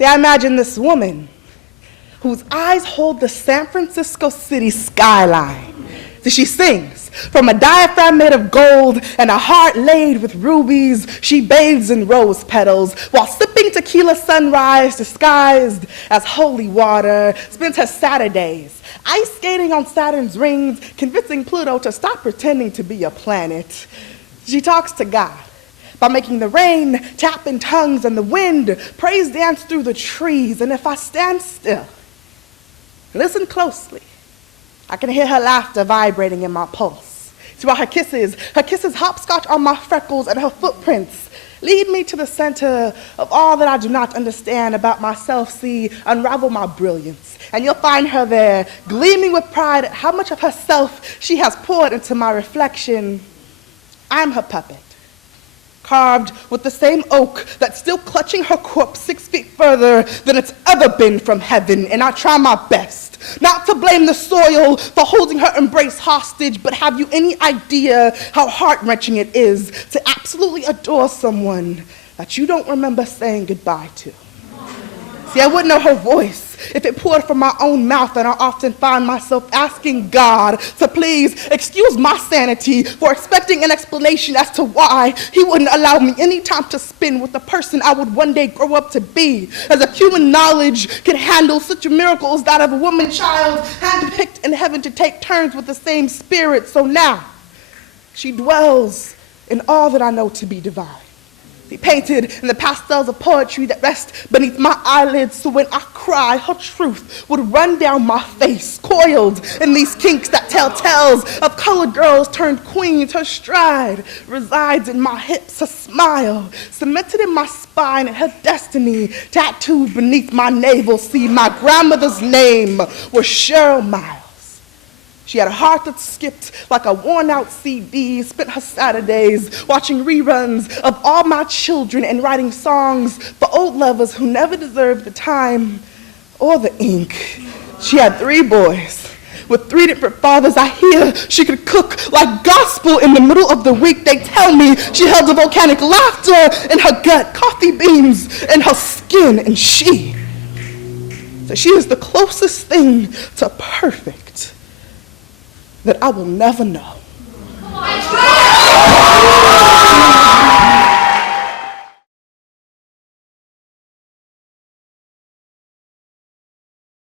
See, I imagine this woman whose eyes hold the San Francisco city skyline. So she sings, from a diaphragm made of gold and a heart laid with rubies, she bathes in rose petals while sipping tequila sunrise disguised as holy water, spends her Saturdays ice skating on Saturn's rings, convincing Pluto to stop pretending to be a planet. She talks to God by making the rain tap in tongues and the wind praise dance through the trees. And if I stand still, listen closely, I can hear her laughter vibrating in my pulse. See, while her kisses hopscotch on my freckles and her footprints lead me to the center of all that I do not understand about myself. See, unravel my brilliance, and you'll find her there, gleaming with pride at how much of herself she has poured into my reflection. I'm her puppet, carved with the same oak that's still clutching her corpse 6 feet further than it's ever been from heaven. And I try my best not to blame the soil for holding her embrace hostage, but have you any idea how heart-wrenching it is to absolutely adore someone that you don't remember saying goodbye to? See, I wouldn't know her voice if it poured from my own mouth, and I often find myself asking God to please excuse my sanity for expecting an explanation as to why he wouldn't allow me any time to spend with the person I would one day grow up to be, as if human knowledge could handle such a miracle as that of a woman child handpicked in heaven to take turns with the same spirit. So now, she dwells in all that I know to be divine. He painted in the pastels of poetry that rest beneath my eyelids, so when I cry, her truth would run down my face, coiled in these kinks that tell tales of colored girls turned queens. Her stride resides in my hips, her smile cemented in my spine, and her destiny tattooed beneath my navel. See, my grandmother's name was Cheryl Miles. She had a heart that skipped like a worn-out CD, spent her Saturdays watching reruns of All My Children and writing songs for old lovers who never deserved the time or the ink. She had 3 boys with 3 different fathers. I hear she could cook like gospel in the middle of the week. They tell me she held a volcanic laughter in her gut, coffee beans in her skin, and she is the closest thing to perfect that I will never know.